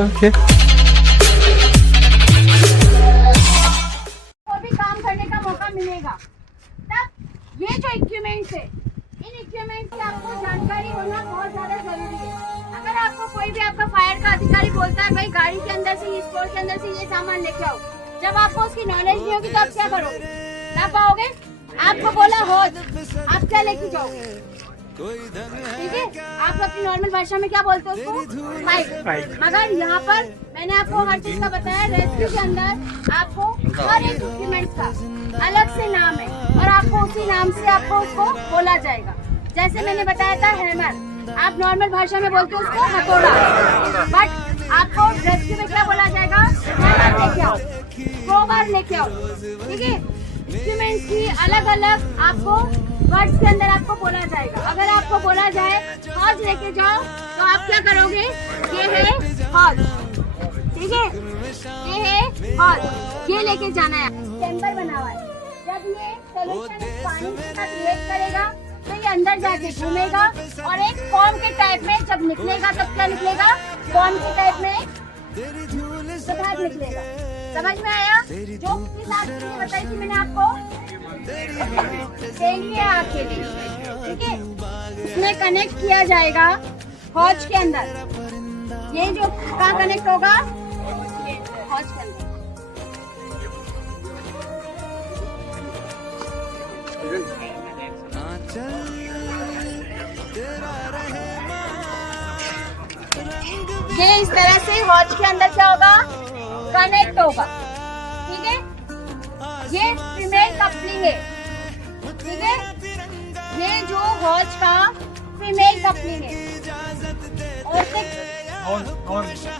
Okay. और भी काम करने का मौका मिलेगा। तब ये जो इक्विपमेंट्स है, इन इक्विपमेंट्स की आपको जानकारी होना बहुत ज्यादा जरूरी है। अगर आपको कोई भी आपका फायर का अधिकारी बोलता है भाई गाड़ी के अंदर से, इस स्टोर के अंदर से ये सामान लेके आओ, जब आपको उसकी नॉलेज नहीं होगी तो आप क्या करोगे? ला पाओगे? आपको बोला होज, आप क्या लेके जाओगे? ठीक है, आप अपनी नॉर्मल भाषा में क्या बोलते हो उसको? पाइप। मगर यहाँ पर मैंने आपको हर चीज का बताया। रेस्क्यू के अंदर आपको हर एक इक्विपमेंट का अलग से नाम है और आपको उसी नाम से आपको उसको बोला जाएगा। जैसे मैंने बताया था हैमर, आप नॉर्मल भाषा में बोलते हो उसको हथौड़ा, बट आपको रेस्क्यू में क्या बोला जाएगा? हैमर लेके आओ, क्रोबार लेके आओ। ठीक है, इक्विपमेंट्स की अलग अलग आपको वर्ड्स के अंदर आपको बोला जाएगा। अगर आपको बोला जाए हॉज लेके जाओ तो आप क्या करोगे? ये है हॉज, ठीक है, ये है हॉज, ये लेके जाना है। चैम्बर बना हुआ है, जब ये सोल्यूशन पानी के साथ रिएक्ट करेगा तो ये अंदर जाके घूमेगा और एक फॉर्म के टाइप में जब निकलेगा तब क्या निकलेगा? फॉर्म के टाइप में पदार्थ निकलेगा। समझ में आया? जो किस आपके लिए बताई थी मैंने आपको, तेलिए आपके लिए, ठीक है। इसमें कनेक्ट किया जाएगा हॉज के अंदर। ये जो कहाँ कनेक्ट होगा? हॉज के अंदर। ये इस तरह से हॉज के अंदर क्या होगा? कनेक्ट होगा, ठीक है। ये फीमेल कपलिंग है, ठीक है। ये जो हॉज का फीमेल कपलिंग है और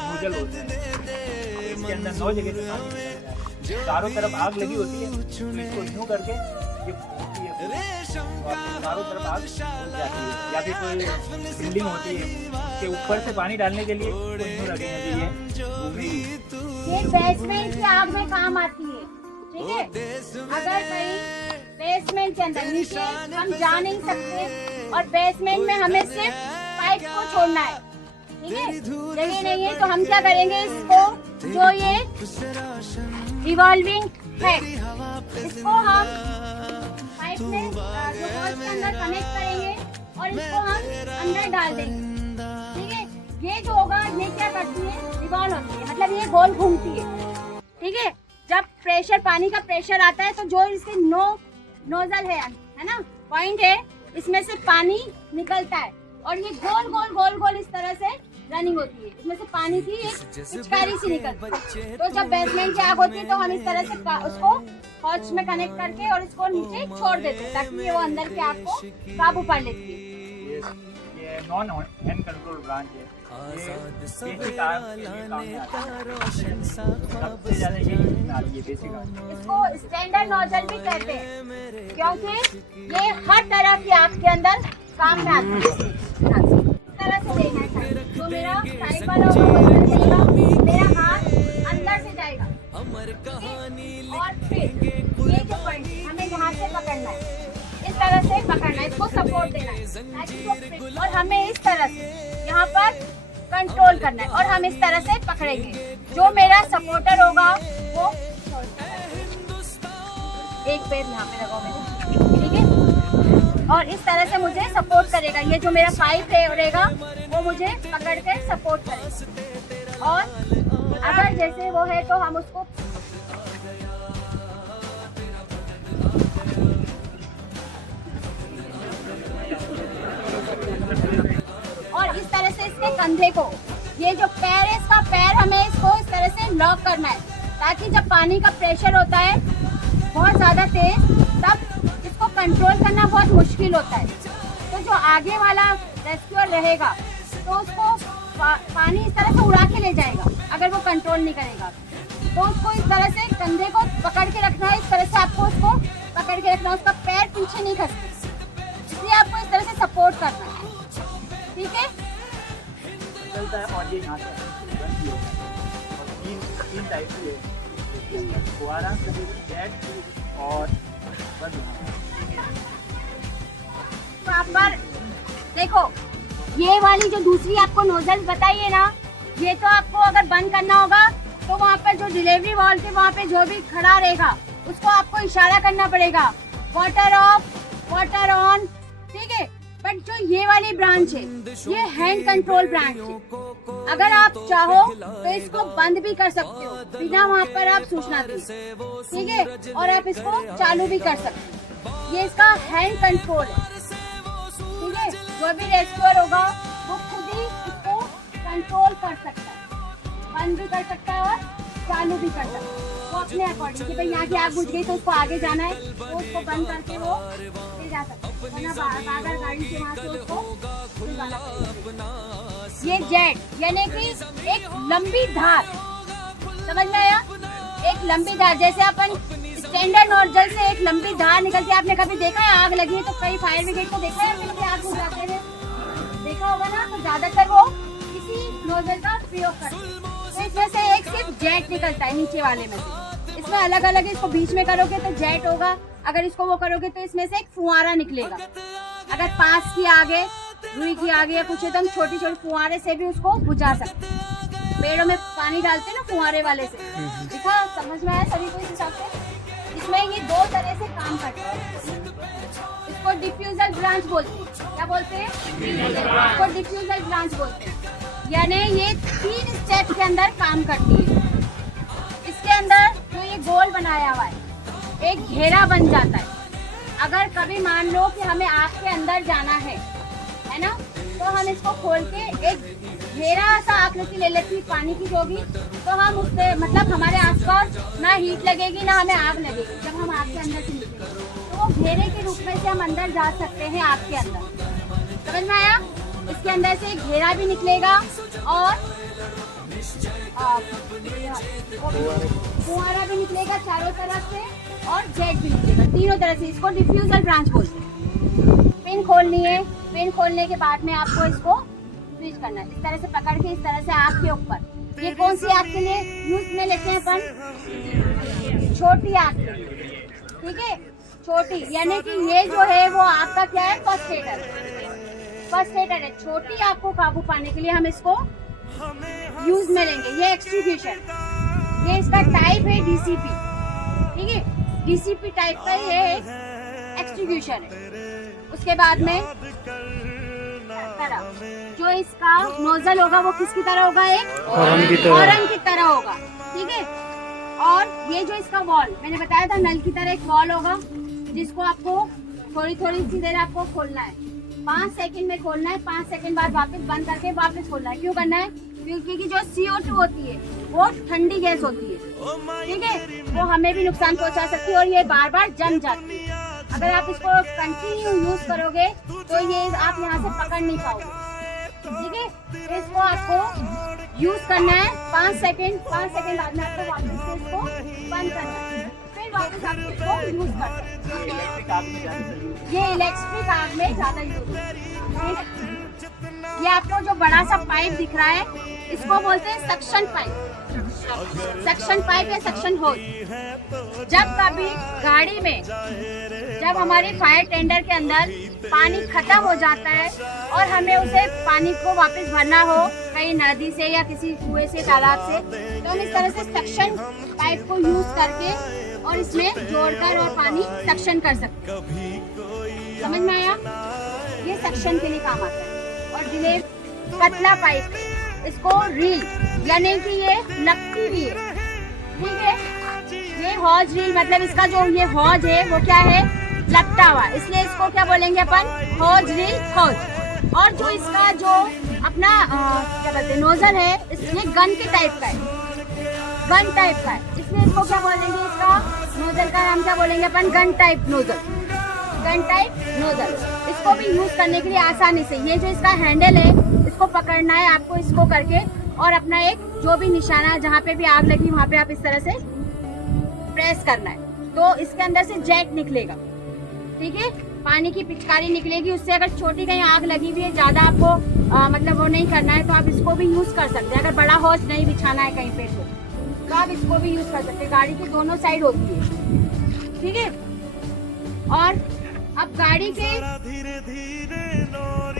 नोजल होते हैं, इसके अंदर 9 जगह से पानी निकलता है। चारों तरफ आग लगी होती है, इसको यूं करके ये फूटती है, चारों तरफ आग फूट जाती है। या फिर कोई बिल्डिंग होती है, उसके ऊपर से पानी डालने के लिए यूं रखेंगे तो ये घूमेगी। ये बेसमेंट की आग में काम आती है, ठीक है। अगर कहीं बेसमेंट के अंदर नीचे हम जा नहीं सकते और बेसमेंट में हमें सिर्फ पाइप को छोड़ना है, ठीक है, जगह नहीं है, तो हम क्या करेंगे? इसको जो ये रिवॉल्विंग है, इसको हम पाइप में जो हॉज के अंदर कनेक्ट करेंगे और इसको हम अंदर डाल देंगे, ठीक है। ये जो होगा, ये क्या करती है? रिवॉल्व होती है, मतलब ये गोल घूमती है, ठीक है। जब प्रेशर, पानी का प्रेशर आता है तो जो इसके नोजल है ना, पॉइंट है, इसमें से पानी निकलता है और ये गोल गोल गोल गोल इस तरह से रनिंग होती है। इसमें से पानी की एक पिचकारी सी निकलती है। तो जब बेसमेंट की आग होती है तो हम इस तरह से उसको हॉज में कनेक्ट करके और इसको नीचे छोड़ देते हैं ताकि वो अंदर की आग को काबू पा लेती है। ये नॉन हैंड कंट्रोल ब्रांच है, ये बेसिक आग के लिए काम में आता है। सबसे ज़्यादा ये आती है बेसिक आग। इसको स्टैंडर्ड नोजल भी कहते हैं क्योंकि ये हर तरह की आग के अंदर काम में आती है। इस तरह से देना है, तो मेरा साइड वाला होगा, मेरा हाथ अंदर से जाएगा, और फिर ये जो पॉइंट हमें यहाँ से पकड़ना है, इस तरह से पकड़ना है, इसको सपोर्ट देना है और हमें इस तरह से यहाँ पर कंट्रोल करना है और हम इस तरह से पकड़ेंगे। जो मेरा सपोर्टर होगा वो एक पैर यहाँ पे लगाओ मैंने, ठीक है, और इस तरह से मुझे सपोर्ट करेगा। ये जो मेरा पाइप रहेगा वो मुझे पकड़ के सपोर्ट करेगा और अगर जैसे वो है तो हम उसको और इस तरह से इसके कंधे को, ये जो पैर है इसका पैर हमें इसको इस तरह से लॉक करना है ताकि जब पानी का प्रेशर होता है बहुत ज़्यादा तेज, तब इसको कंट्रोल करना बहुत मुश्किल होता है। तो जो आगे वाला रेस्क्यूअर रहेगा तो उसको पानी इस तरह से उड़ा के ले जाएगा अगर वो कंट्रोल नहीं करेगा। तो उसको इस तरह से कंधे को पकड़ के रखना है, इस तरह से आपको उसको पकड़ के रखना है, उसका पैर पीछे नहीं खसते, इसलिए आपको इस तरह से सपोर्ट करना है, ठीक है। चलता है और ये यहाँ से और तीन टाइप के फुहारा, जेट और प्रॉपर देखो, ये वाली जो दूसरी आपको नोजल बताइए ना, ये तो आपको अगर बंद करना होगा तो वहाँ पर जो डिलीवरी वॉल के वहाँ पे जो भी खड़ा रहेगा उसको आपको इशारा करना पड़ेगा, वाटर ऑफ, वाटर ऑन, ठीक है। बट जो ये वाली ब्रांच है ये हैंड कंट्रोल ब्रांच है। अगर आप चाहो तो इसको बंद भी कर सकते हो बिना वहाँ पर आप सूचना दी, ठीक है, और आप इसको चालू भी कर सकते हो। ये इसका हैंड कंट्रोल है, ठीक है। जो भी रेस्क्यूअर होगा वो खुद ही इसको कंट्रोल कर सकता है, बंद भी कर सकता है और चालू भी कर सकता है। वो अपने अकॉर्डिंग कि भाई यहाँ की आग बुझ गई तो उसको आगे जाना है तो उसको बंद करके वो ले जा सकता है, वरना बाहर गाड़ी से वहाँ से उसको निकालना पड़ेगा। ये जेट यानी कि एक लंबी धार, समझ में आया? एक लंबी धार, जैसे अपन स्टैंडर्ड नोजल से एक लंबी धार निकलती है। आपने कभी देखा है आग लगी है तो कई फायर ब्रिगेड को देखा है कि आग बुझ जाते हैं, देखा होगा ना। तो ज्यादातर वो इसी नोजल का प्रयोग करते हैं। तो इसमें से एक सिर्फ जेट निकलता है नीचे वाले में से। इसमें अलग अलग, इसको बीच में करोगे तो जेट होगा, अगर इसको वो करोगे तो इसमें से एक फुहारा निकलेगा। अगर पास की आगे, रुई की आगे या कुछ एकदम छोटी छोटी फुहारे से भी उसको बुझा सकते हैं। पेड़ों में पानी डालते हैं ना फुहारे वाले से, दिखा? समझ में आया सभी को इस हिसाब से? इसमें ये दो तरह से काम करता है। इसको डिफ्यूजल ब्रांच बोलते हैं। क्या बोलते हैं? इसको डिफ्यूजल ब्रांच बोलते हैं। यानी ये 3 स्टेप के अंदर काम करती है। इसके अंदर जो ये गोल बनाया हुआ है एक घेरा बन जाता है। अगर कभी मान लो कि हमें आग के अंदर जाना है ना, तो हम इसको खोल के एक घेरा सा आकृति ले लेती पानी की होगी, तो हम उससे मतलब हमारे आसपास ना हीट लगेगी ना हमें आग लगेगी। जब हम आग के अंदर से निकलेंगे तो वो घेरे के रूप में से हम अंदर जा सकते हैं आग के अंदर। समझ में आया? इसके अंदर से एक घेरा भी निकलेगा और फुहारा भी निकलेगा चारों तरफ से और जेट भी निकलेगा, तीनों तरह से। इसको डिफ्यूजल ब्रांच बोलते हैं। पिन खोलनी है, पिन खोलने के बाद में आपको इसको स्विच करना है। इस तरह से पकड़ के इस तरह से आग के ऊपर। ये कौन सी आग के लिए यूज में लेते हैं अपन? छोटी आग के लिए, ठीक है, छोटी। यानी कि ये जो है वो आग का क्या है? फर्स्ट एडर, फर्स्ट एडर है। छोटी आग को काबू पाने के लिए हम इसको यूज में लेंगे। ये एक्सटिंग्विशर, ये इसका टाइप है डीसीपी, ठीक है, डीसीपी टाइप का ये एक्सटिंग्विशर है। उसके बाद में जो इसका नोजल होगा वो किसकी तरह होगा? एक हॉर्न की तरह होगा, ठीक है। और ये जो इसका वॉल, मैंने बताया था नल की तरह एक वॉल होगा जिसको आपको थोड़ी थोड़ी सी देर आपको खोलना है। 5 सेकंड में खोलना है, 5 सेकंड बाद वापस बंद करके वापस खोलना है। क्यों करना है? क्योंकि जो CO2 होती है वो ठंडी गैस होती है, ठीक है, वो हमें भी नुकसान पहुंचा सकती है और ये बार बार जम जाती है। अगर आप इसको कंटिन्यू यूज करोगे तो ये आप यहाँ से पकड़ नहीं पाओगे, ठीक है। तो इसको आपको यूज करना है 5 सेकंड, 5 सेकंड बाद में आपको वापस से इसको बंद करना है, फिर वापस आप इसको यूज कर सकते हैं। ये इलेक्ट्रिक आग में ज्यादा यूज होता है। ये आपको जो बड़ा सा पाइप दिख रहा है इसको बोलते हैं सक्शन पाइप, सक्शन पाइप या सक्शन होज। जब कभी गाड़ी में जब हमारी फायर टेंडर के अंदर पानी खत्म हो जाता है और हमें उसे पानी को वापस भरना हो कहीं नदी से या किसी कुएं से, तालाब से, तो हम इस तरह से सक्शन पाइप को यूज करके और इसमें जोड़कर और पानी सक्शन कर सकते हैं। समझ में आया? ये सक्शन के लिए काम आता है। और डिले पतला पाइप, इसको रील यानी कि ये लगती भी है, ठीक है। ये हॉज रील मतलब इसका जो ये हॉज है वो क्या है? लपटा हुआ, इसलिए इसको क्या बोलेंगे अपन? हॉज रील हॉज। और जो इसका जो अपना क्या बोलते हैं नोजल है, इसमें गन के टाइप का है, गन टाइप का है, इसलिए इसको क्या बोलेंगे? इसका नोजल का नाम क्या बोलेंगे अपन? Gun type nozzle, gun type nozzle. इसको भी यूज करने के लिए आसानी से ये जो इसका हैंडल है इसको पकड़ना है आपको, इसको करके और अपना एक जो भी निशाना जहाँ पे भी आग लगी वहाँ पे आप इस तरह से प्रेस करना है, तो इसके अंदर से जेट निकलेगा, ठीक है, पानी की पिचकारी निकलेगी उससे। अगर छोटी कहीं आग लगी हुई है, ज्यादा आपको मतलब वो नहीं करना है तो आप इसको भी यूज कर सकते हैं। अगर बड़ा हौज नहीं बिछाना है कहीं पे तो आप इसको भी यूज कर सकते हैं। गाड़ी की दोनों साइड होती है, ठीक है। और अब गाड़ी के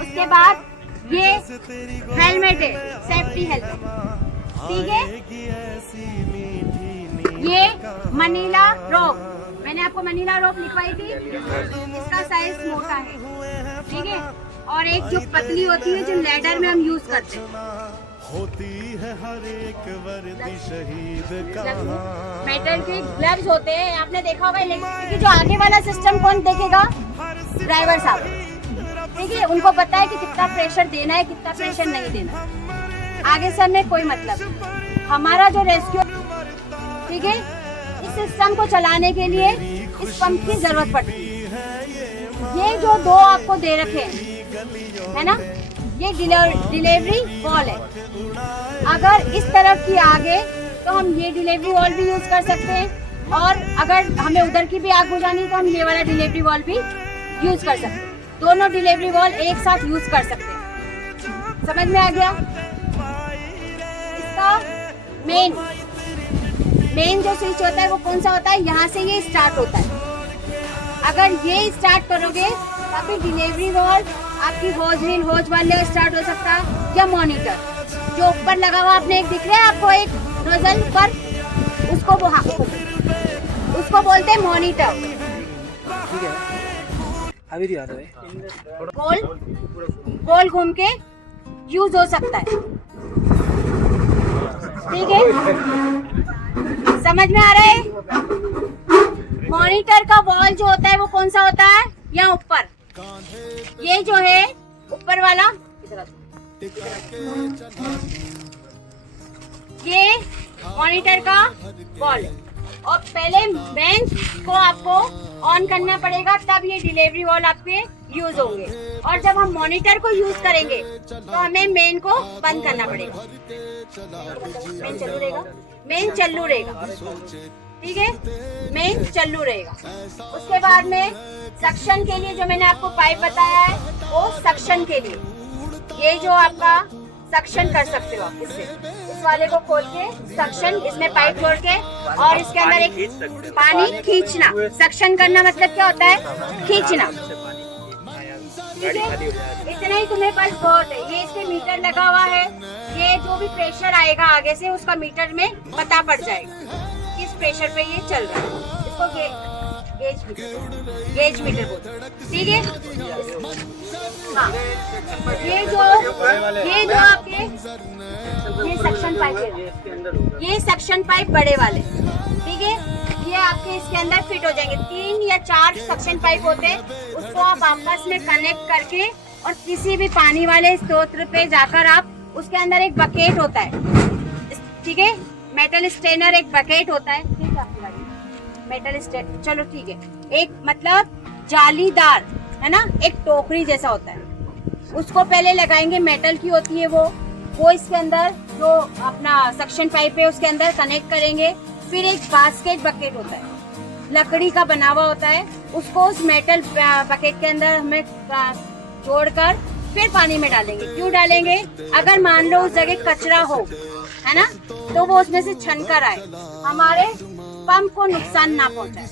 उसके बाद ये हेलमेट है, सेफ्टी हेलमेट, ठीक है। ये मनीला रोप, मैंने आपको मनीला रोप लिखवाई थी, इसका साइज मोटा है, ठीक है। और एक जो पतली होती है जो लेदर में हम यूज करते हैं, होती है हर एक वर्दी शहीद का। मेटल के ग्लव्स होते हैं, आपने देखा होगा। क्योंकि जो आगे वाला सिस्टम कौन देखेगा? ड्राइवर साहब, ठीक है। उनको पता है कि कितना प्रेशर देना है, कितना प्रेशर नहीं देना। आगे से हमें कोई मतलब नहीं। हमारा जो रेस्क्यू, ठीक है, इस सिस्टम को चलाने के लिए इस पंप की जरूरत पड़ती है। ये जो दो आपको दे रखे हैं, है ना, ये डिलीवरी वॉल है। अगर इस तरफ की आगे तो हम ये डिलीवरी वॉल भी यूज कर सकते हैं, और अगर हमें उधर की भी आग बुझानी तो हम ये वाला डिलीवरी वॉल भी यूज कर सकते हैं। दोनों डिलीवरी वॉल एक साथ यूज कर सकते हैं। समझ में आ गया? इसका मेन जो स्विच होता है वो कौन सा होता है? यहाँ से ये स्टार्ट होता है। अगर ये स्टार्ट करोगे तभी डिलीवरी वॉल आपकी होज व्हील, होज वाले स्टार्ट हो सकता है, या मॉनिटर जो ऊपर लगा हुआ आपने एक दिख रहा है आपको एक नोजल पर, उसको बोलते हैं मॉनिटर। ठीक है, अभी दिया था गोल घूम के यूज हो सकता है, ठीक है। समझ में आ रहा है? मॉनिटर का वॉल जो होता है वो कौन सा होता है? यहाँ ऊपर, ये जो है ऊपर वाला, ये मॉनिटर का वॉल है। और पहले मेन को आपको ऑन करना पड़ेगा, तब ये डिलीवरी वॉल आपके यूज होंगे। और जब हम मॉनिटर को यूज करेंगे तो हमें मेन को बंद करना पड़ेगा। मेन चालू रहेगा, ठीक है, मेन चालू रहेगा। उसके बाद में सक्शन के लिए जो मैंने आपको पाइप बताया है, वो सक्शन के लिए, ये जो आपका सक्शन कर सकते हो आप इससे, इस वाले को खोल के सक्शन, इसमें पाइप जोड़ के और इसके अंदर एक पानी खींचना। सक्शन करना मतलब क्या होता है? खींचना, ठीक है। इतना ही तुम्हें पास बहुत है। ये इसमें मीटर लगा हुआ है, ये जो भी प्रेशर आएगा आगे से उसका मीटर में पता पड़ जाएगा किस प्रेशर पे ये चल रहा है। इसको गेज मीटर बोलते हैं, ठीक है। हाँ, ये जो आपके ये सक्शन पाइप है, ये सक्शन पाइप बड़े वाले, ठीक है, ये आपके इसके अंदर फिट हो जाएंगे। 3 या 4 सक्शन पाइप होते हैं, उसको आप आपस में कनेक्ट करके और किसी भी पानी वाले स्रोत पे जाकर आप, उसके अंदर एक बकेट होता है, ठीक है, मेटल स्ट्रेनर एक बकेट होता है, ठीक है, आपकी गाड़ी मेटल स्ट्रेनर, चलो ठीक है, एक मतलब जालीदार है ना, एक टोकरी जैसा होता है, उसको पहले लगाएंगे, मेटल की होती है वो इसके अंदर जो अपना सक्शन पाइप है उसके अंदर कनेक्ट करेंगे। फिर एक बास्केट बकेट होता है, लकड़ी का बना हुआ होता है, उसको उस मेटल बकेट के अंदर हमें जोड़कर फिर पानी में डालेंगे। क्यों डालेंगे? अगर मान लो उस जगह कचरा हो, है ना, तो वो उसमें से छन कर आए, हमारे पंप को नुकसान ना पहुंचाए।